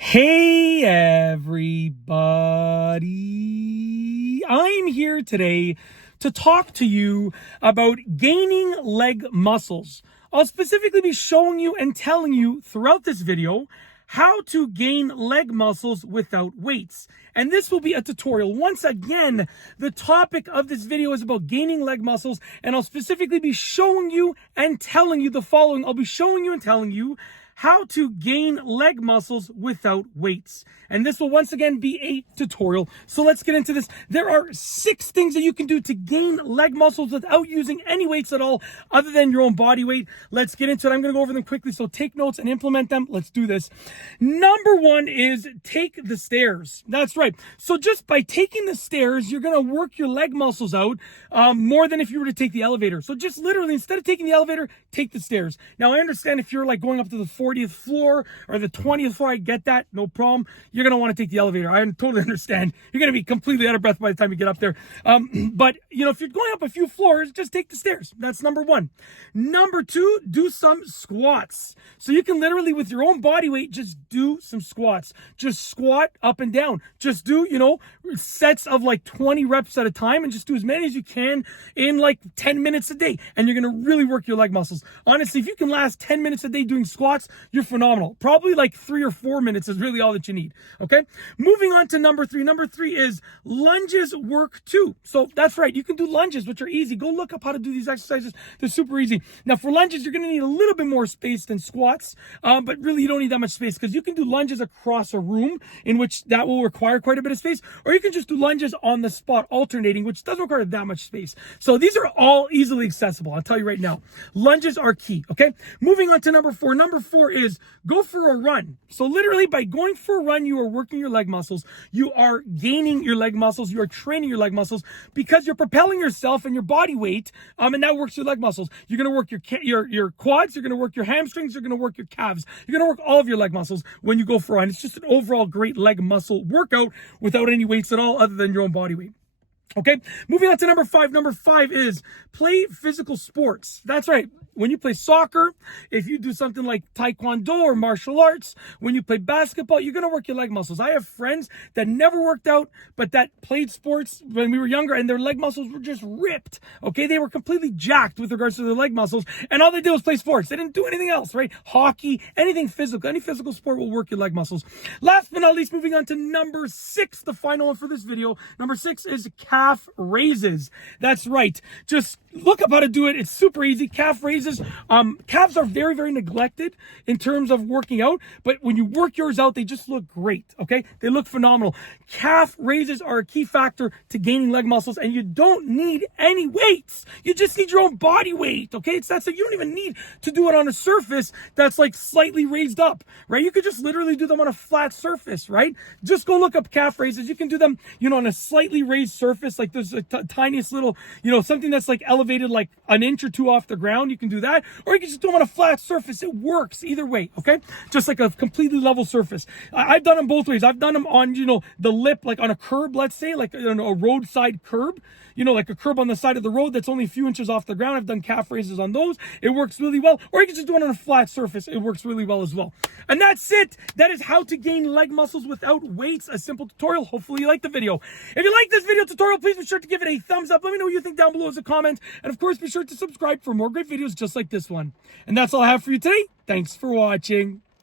Hey everybody, I'm here today to talk to you about gaining leg muscles. I'll specifically be showing you and telling you throughout this video how to gain leg muscles without weights. And this will be a tutorial. Once again, the topic of this video is about gaining leg muscles, and I'll specifically be showing you and telling you the following. I'll be showing you and telling you how to gain leg muscles without weights. And this will once again be a tutorial. So let's get into this. There are 6 things that you can do to gain leg muscles without using any weights at all other than your own body weight. Let's get into it. I'm going to go over them quickly. So take notes and implement them. Let's do this. Number 1 is take the stairs. That's right. So just by taking the stairs, you're going to work your leg muscles out more than if you were to take the elevator. So just literally, instead of taking the elevator, take the stairs. Now I understand if you're like going up to the 40th floor or the 20th floor, I get that, no problem. You're going to want to take the elevator. I totally understand. You're going to be completely out of breath by the time you get up there. But, you know, if you're going up a few floors, just take the stairs. That's number 1. Number 2, do some squats. So you can literally, with your own body weight, just do some squats. Just squat up and down. Just do, you know, sets of like 20 reps at a time, and just do as many as you can in like 10 minutes a day. And you're going to really work your leg muscles. Honestly, if you can last 10 minutes a day doing squats, you're phenomenal. Probably like 3 or 4 minutes is really all that you need. Okay. Moving on to number 3. Number 3 is lunges work too. So that's right. You can do lunges, which are easy. Go look up how to do these exercises. They're super easy. Now for lunges, you're going to need a little bit more space than squats. But really you don't need that much space, because you can do lunges across a room, in which that will require quite a bit of space, or you can just do lunges on the spot alternating, which doesn't require that much space. So these are all easily accessible. I'll tell you right now, lunges are key. Okay. Moving on to number 4. Number 4 is go for a run. So literally by going for a run, you are working your leg muscles. You are gaining your leg muscles. You are training your leg muscles, because you're propelling yourself and your body weight. And that works your leg muscles. You're going to work your quads. You're going to work your hamstrings. You're going to work your calves. You're going to work all of your leg muscles when you go for a run. It's just an overall great leg muscle workout without any weights at all other than your own body weight. Okay, moving on to number 5. Number 5 is play physical sports. That's right. When you play soccer, if you do something like taekwondo or martial arts, when you play basketball, you're going to work your leg muscles. I have friends that never worked out, but that played sports when we were younger, and their leg muscles were just ripped. Okay, they were completely jacked with regards to their leg muscles, and all they did was play sports. They didn't do anything else, right? Hockey, anything physical, any physical sport will work your leg muscles. Last but not least, moving on to number 6, the final one for this video. Number 6 is calf raises. That's right. Just look up how to do it. It's super easy. Calf raises. Calves are very, very neglected in terms of working out, but when you work yours out, they just look great. Okay. They look phenomenal. Calf raises are a key factor to gaining leg muscles, and you don't need any weights. You just need your own body weight. Okay. You don't even need to do it on a surface that's like slightly raised up, right? You could just literally do them on a flat surface, right? Just go look up calf raises. You can do them, you know, on a slightly raised surface. Like there's a tiniest little, you know, something that's like elevated like an inch or 2 off the ground. You can do that, or you can just do them on a flat surface. It works either way. Okay. Just like a completely level surface. I've done them both ways. I've done them on, you know, the lip, like on a curb, let's say, like on a roadside curb, you know, like a curb on the side of the road that's only a few inches off the ground. I've done calf raises on those. It works really well. Or you can just do it on a flat surface. It works really well as well. And that's it. That is how to gain leg muscles without weights. A simple tutorial. Hopefully you liked the video. If you like this video tutorial, please be sure to give it a thumbs up. Let me know what you think down below as a comment. And of course, be sure to subscribe for more great videos just like this one. And that's all I have for you today. Thanks for watching.